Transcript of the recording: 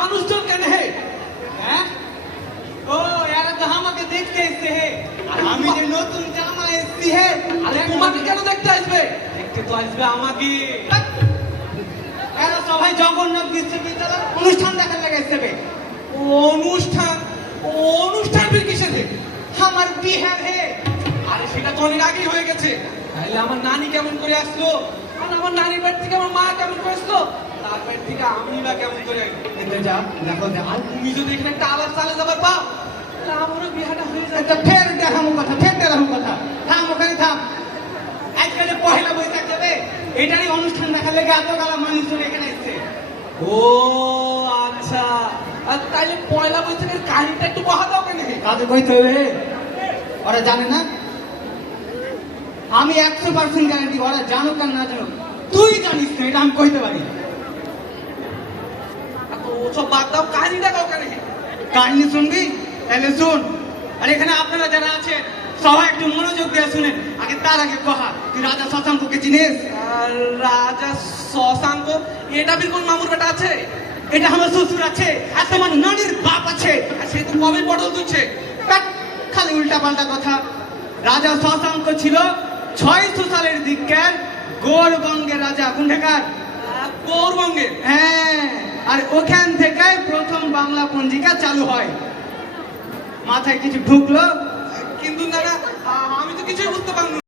মানুষজন কেন হে? ও यार তো আমাকে দেখতে এসেছে হে। আমি যে নতুন জামা এসেছি হে। আরে তোমাকে কেন দেখতে আসবে? দেখতে তো আসবে আমাকে। এরা সবাই জগন্নাথ বিশ্ববিদ্যালয়ের অনুষ্ঠান দেখার লাগে এসেছে। অনুষ্ঠান? অনুষ্ঠান ফির কিসের হে? আমার বিয়ে হে। আরে সেটা তো অনেক আগেই হয়ে গেছে। তাহলে আমার নানি কেমন করে আসলো? আর আমার নানির বাড়ি থেকে আমার মা কেমন করে আসলো? তার বাড়ি থেকে আমি বা কেমন করে এতে যা দেখো দেখো। আর তুমি যদি এখানে একটা আলাপ চালে যাবে পাও, তাহলে আমারও বিয়েটা হয়ে যায়। একটা ফের দেখামো কথা, ফের দেখামো কথা। থাম ওখানে থাম। আজকাল পহেলা বৈশাখ যাবে, এটারই অনুষ্ঠান দেখার লেগে এত গালা মানুষজন এখানে এসছে। ও আচ্ছা, আর তাইলে পয়লা বৈশাখের কাহিনীটা একটু বহা দাও কেন? কাজে কইতে হবে, ওরা জানে না। আমি 100% গ্যারান্টি, ওরা জানুক আর না জানুক, তুই জানিস না, এটা আমি কইতে পারি। ওসব বাদ দাও, কাহিনীটা কাও কেন? কাহিনী শুনবি? তাহলে শুন। আর এখানে আপনারা যারা আছে সবাই একটু মনোযোগ দিয়ে শুনেন। আগে তার আগে কহা, তুই রাজা শশাঙ্ককে চিনিস? রাজা শশাঙ্ক? এটা ফির কোন মামুর বেটা আছে? এটা আমার শ্বশুর আছে, আর তোমার নানির বাপ আছে। আর সে তো কবে পটল তুলছে। খালি উল্টা পাল্টা কথা। রাজা শশাঙ্ক ছিল 600 সালের দিককার গৌড়বঙ্গের রাজা। কোনটাকার? গৌড়বঙ্গের? হ্যাঁ, আর ওখান থেকে প্রথম বাংলা পঞ্জিকা চালু হয়। মাথায় কিছু ঢুকলো? কিন্তু দাদা আমি তো কিছুই বুঝতে পারলাম।